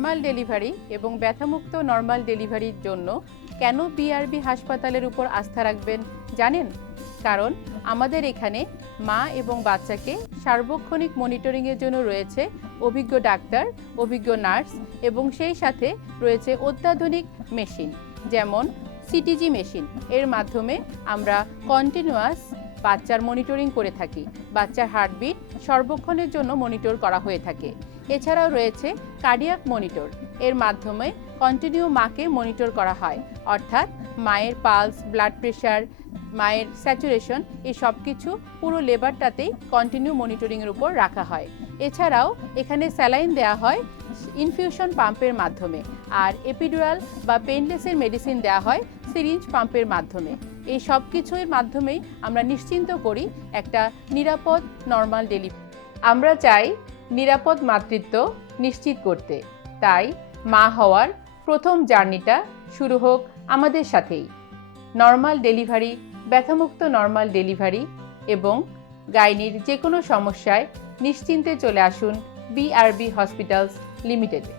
Normal delivery এবং ব্যথামুক্ত normal ডেলিভারির জন্য কেন বিআরবি হাসপাতালের উপর আস্থা রাখবেন জানেন? কারণ আমাদের এখানে মা এবং বাচ্চাকে সার্বক্ষণিক মনিটরিংয়ের জন্য রয়েছে অভিজ্ঞ ডাক্তার, অভিজ্ঞ নার্স এবং সেই সাথে রয়েছে অত্যাধুনিক মেশিন, যেমন সিটিজি মেশিন। এর মাধ্যমে আমরা কন্টিনিউয়াস বাচ্চার মনিটরিং করে থাকি। বাচ্চার হার্টবিট সর্বক্ষণের জন্য মনিটর করা হয়ে থাকে। এছাড়াও রয়েছে কার্ডিয়াক মনিটর। এর মাধ্যমে কন্টিনিউ মাকে মনিটর করা হয়, অর্থাৎ মায়ের পালস, ব্লাড প্রেশার, মায়ের স্যাচুরেশন, এই সব কিছু পুরো লেবারটাতেই কন্টিনিউ মনিটরিংয়ের উপর রাখা হয়। এছাড়াও এখানে স্যালাইন দেওয়া হয় ইনফিউশন পাম্পের মাধ্যমে, আর এপিডুরাল বা পেইনলেসের মেডিসিন দেওয়া হয় সিরিঞ্জ পাম্পের মাধ্যমে। এই সব কিছুর মাধ্যমেই আমরা নিশ্চিন্ত করি একটা নিরাপদ নর্মাল ডেলিভারি। আমরা চাই নিরাপদ মাতৃত্ব নিশ্চিত করতে, তাই মা হওয়ার প্রথম জার্নিটা শুরু হোক আমাদের সাথেই। নর্মাল ডেলিভারি, ব্যথামুক্ত নর্মাল ডেলিভারি এবং গাইনির যে কোনো সমস্যায় নিশ্চিন্তে চলে আসুন বিআরবি হসপিটালস লিমিটেডে।